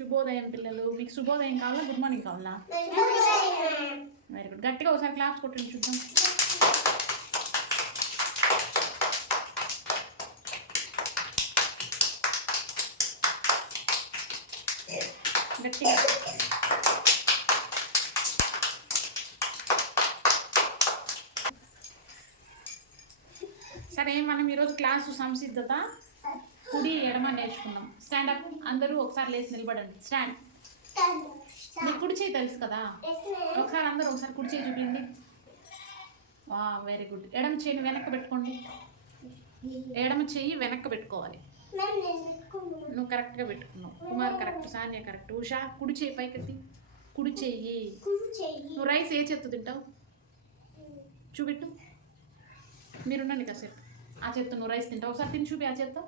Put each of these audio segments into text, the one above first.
శుభోదయం పిల్లలు. మీకు శుభోదయం కావాలా? గుడ్ మార్నింగ్ కావాలా? వెరీ గుడ్ గట్టిగా ఒకసారి క్లాస్ కొట్టండి చూద్దాం. గట్టిగా. సరే మనం ఈరోజు క్లాసు సంసిద్ధత కుడి ఎడమ నేర్చుకున్నాం. స్టాండ్ అప్ అందరూ ఒకసారి లేచి నిలబడండి. స్టాండ్ మీకు కుడి చేయి తెలుసు కదా? ఒకసారి అందరూ ఒకసారి కుడి చేయి చూపించండి. వా వెరీ గుడ్ ఎడమ చేయిని వెనక్కి పెట్టుకోండి. ఎడమ చెయ్యి వెనక్కి పెట్టుకోవాలి. నువ్వు కరెక్ట్గా పెట్టుకున్నావు. కుమార్ కరెక్ట్ సానియా కరెక్ట్ ఉషా కుడి చేయి పైకెత్తి. కుడి చెయ్యి నువ్వు రైస్ ఏ చేత్తో తింటావు? చూపెట్టు. మీరుండండి కాసేపు. ఆ చేత్తో నువ్వు రైస్ తింటావు. ఒకసారి తిని చూపి ఆ చేత్తో.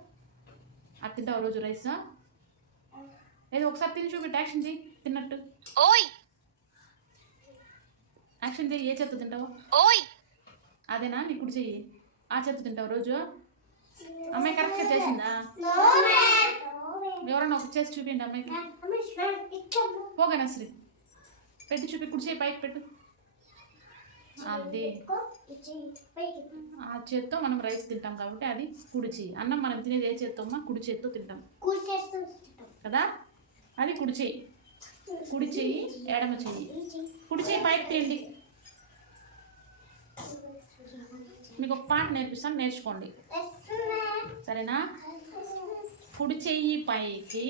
అది తింటావు రోజు రైస్? ఏదో ఒకసారి తిని చూపెట్టు యాక్షన్ చేయి తిన్నట్టు. ఓయ్! యాక్షన్ చేయి ఏ చేత్తో తింటావు? ఓయ్! అదేనా? నీ కుడి చెయ్యి. ఆ చేత్తో తింటావు రోజు? అమ్మాయి కరెక్ట్గా చేసిందా? ఎవరన్నా ఒక చేసి చూపించండి అమ్మాయికి. పోగా నర్సరీ పెట్టి చూపి కుడి చేయి పైకి పెట్టు. అది. ఆ చేత్తో మనం రైస్ తింటాం కాబట్టి అది కుడి చెయ్యి అన్నం మనం తినేది ఏ చేత్తో అమ్మా? కుడి చేత్తో తింటాం. కదా? అది కుడి చెయ్యి కుడి చెయ్యి ఎడమ చెయ్యి కుడి చెయ్యి పైకి తీయండి. మీకు ఒక పాట నేర్పిస్తాను నేర్చుకోండి. సరేనా? కుడి చెయ్యి పైకి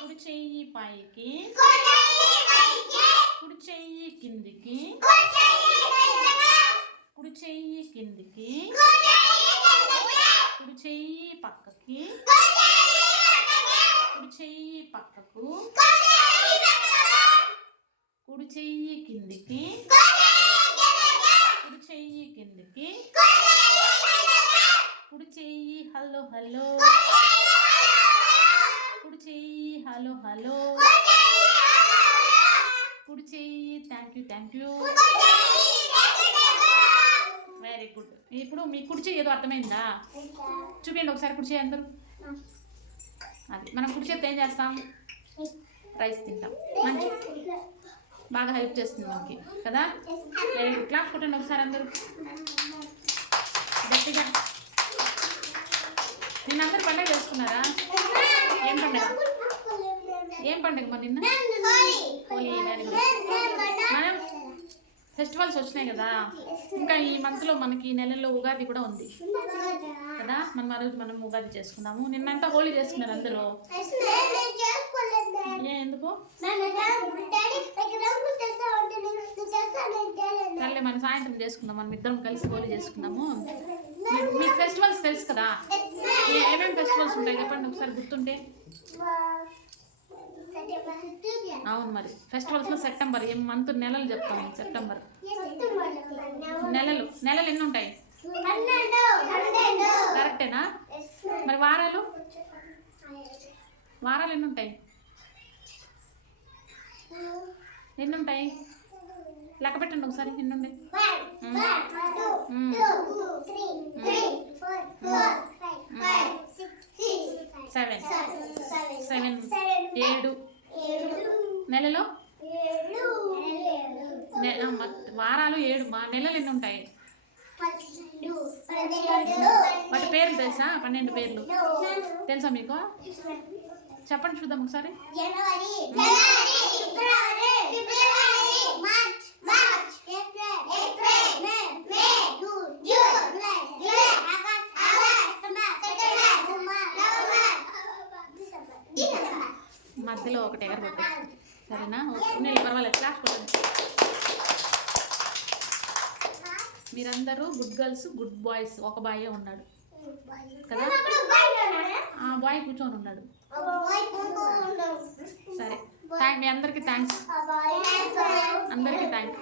కుడి చెయ్యి పైకి కుడి చెయ్యి కిందికి. కుడి చెయ్యి కిందికి. కుడి చెయ్యి పక్కకి. కుడి చెయ్యి పక్కకు. కుడి చెయ్యి కిందికి. కుడి చెయ్యి కిందికి. కుడి చెయ్యి హలో హలో. కుడి చెయ్యి హలో హలో. కుడి చెయ్యి. Thank you thank you very good ఇప్పుడు మీ కుడి చెయ్యి ఏదో అర్థమైందా? చూపించండి ఒకసారి కుడి చెయ్యి అందరూ. అది మనం కుడి చేత్తో ఏం చేస్తాం? రైస్ తింటాం. మంచి బాగా హెల్ప్ చేస్తుంది మనకి కదా? వెరీ గుడ్ క్లాస్ కొట్టండి ఒకసారి అందరూ. గట్టిగా. నేను అందరు పండుగ చేసుకున్నారా? ఏం పండుగ ఏం పండుగ మరి నిన్న? హోలీ. మనం ఫెస్టివల్స్ వచ్చినాయి కదా. ఇంకా ఈ మంత్లో మనకి ఈ నెలలో ఉగాది కూడా ఉంది. కదా? మనం ఆ రోజు మనం ఉగాది చేసుకున్నాము. నిన్నంతా హోలీ చేసుకున్నారు అందరూ. ఏ ఎందుకు? సర్లే మనం సాయంత్రం చేసుకుందాం. మనం ఇద్దరం కలిసి హోలీ చేసుకుందాము. మీకు ఫెస్టివల్స్ తెలుసు కదా? ఏమేమి ఫెస్టివల్స్ ఉంటాయి? చెప్పండి ఒకసారి గుర్తుంటే. అవును మరి. ఫెస్టివల్స్లో సెప్టెంబర్ ఏం మంత్ నెలలు చెప్తాం సెప్టెంబర్ నెలలు నెలలు ఎన్ని ఉంటాయి? కరెక్టేనా? మరి వారాలు? వారాలు ఎన్ని ఉంటాయి? ఎన్ని ఉంటాయి? లెక్క పెట్టండి ఒకసారి ఎన్ని ఉంటాయి నెలలో? వారాలు ఏడు మా నెలలు ఎన్ని ఉంటాయి? వాటి పేర్లు తెలుసా? పన్నెండు పేర్లు. తెలుసా మీకు? చెప్పండి చూద్దాం ఒకసారి. మధ్యలో ఒకటి ఎగర కొట్టేసి సరేనా? నేను పర్వాలేదు క్లాస్ కొట్టండి. మీరందరూ గుడ్ గర్ల్స్ గుడ్ బాయ్స్ ఒక బాయ్ ఉన్నాడు. కదా? ఆ బాయ్ కూర్చొని ఉన్నాడు. సరే థ్యాంక్ మీ అందరికీ థ్యాంక్స్ అందరికీ థ్యాంక్స్